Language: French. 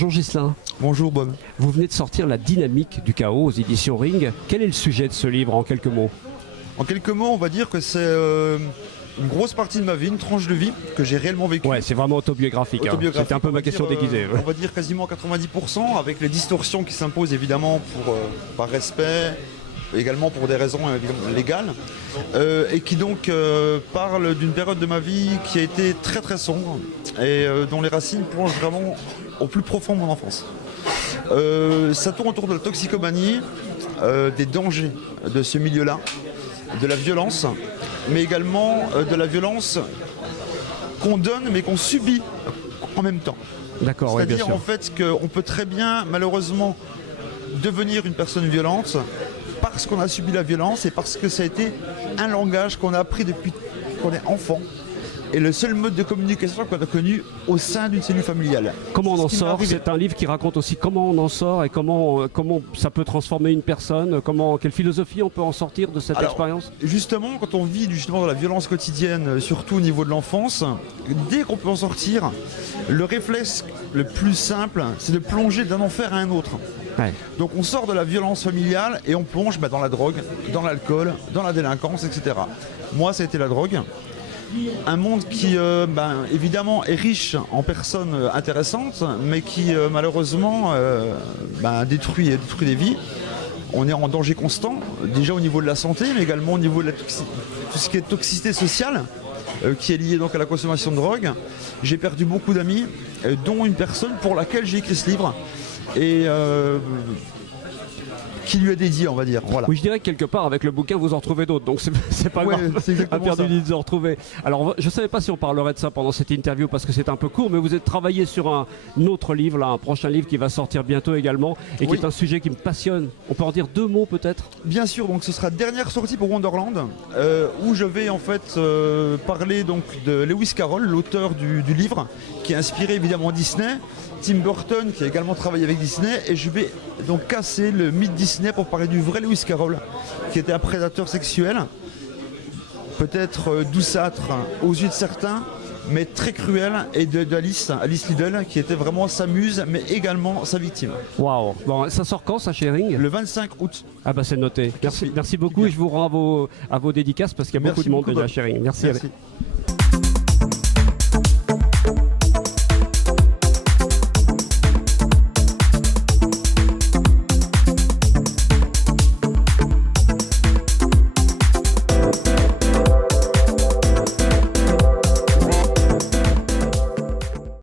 Bonjour Ghislain. Bonjour Bob. Vous venez de sortir La dynamique du chaos aux éditions Ring. Quel est le sujet de ce livre en quelques mots? En quelques mots, on va dire que c'est une grosse partie de ma vie, une tranche de vie que j'ai réellement vécue. Ouais, c'est vraiment autobiographique. C'était un peu ma question déguisée. On va dire quasiment 90%, avec les distorsions qui s'imposent évidemment par respect, également pour des raisons légales, et qui donc parle d'une période de ma vie qui a été très très sombre et dont les racines plongent vraiment au plus profond de mon enfance. Ça tourne autour de la toxicomanie, des dangers de ce milieu-là, de la violence, mais également de la violence qu'on donne mais qu'on subit en même temps. D'accord, oui, bien sûr. C'est-à-dire en fait qu'on peut très bien malheureusement devenir une personne violente parce qu'on a subi la violence et parce que ça a été un langage qu'on a appris depuis qu'on est enfant et le seul mode de communication qu'on a connu au sein d'une cellule familiale. Comment on en sort? C'est un livre qui raconte aussi comment on en sort et comment ça peut transformer une personne, quelle philosophie on peut en sortir de cette expérience? Justement, quand on vit justement dans la violence quotidienne, surtout au niveau de l'enfance, dès qu'on peut en sortir, le réflexe le plus simple, c'est de plonger d'un enfer à un autre. Ouais. Donc on sort de la violence familiale et on plonge dans la drogue, dans l'alcool, dans la délinquance, etc. Moi, ça a été la drogue. Un monde qui, évidemment, est riche en personnes intéressantes, mais qui, malheureusement, détruit des vies. On est en danger constant, déjà au niveau de la santé, mais également au niveau de tout ce qui est toxicité sociale, qui est liée donc à la consommation de drogue. J'ai perdu beaucoup d'amis, dont une personne pour laquelle j'ai écrit ce livre. Et qui lui est dédié, on va dire. Voilà. Oui, je dirais que quelque part, avec le bouquin, vous en retrouvez d'autres, donc c'est pas grave, interdit de en retrouver. Alors, je ne savais pas si on parlerait de ça pendant cette interview, parce que c'est un peu court, mais vous êtes travaillé sur un autre livre, là, un prochain livre qui va sortir bientôt également, et qui est un sujet qui me passionne. On peut en dire deux mots, peut-être? Bien sûr, donc ce sera dernière sortie pour Wonderland, où je vais en fait parler donc de Lewis Carroll, l'auteur du livre, qui est inspiré évidemment Disney, Tim Burton qui a également travaillé avec Disney, et je vais donc casser le mythe Disney pour parler du vrai Lewis Carroll, qui était un prédateur sexuel, peut-être douceâtre aux yeux de certains, mais très cruel, et d'Alice Liddell, qui était vraiment sa muse, mais également sa victime. Waouh. Bon, ça sort quand, ça, chez Ring? Le 25 août. Ah bah c'est noté. Merci beaucoup, et je vous rends à vos dédicaces, parce qu'il y a beaucoup de monde déjà chez Ring. Merci.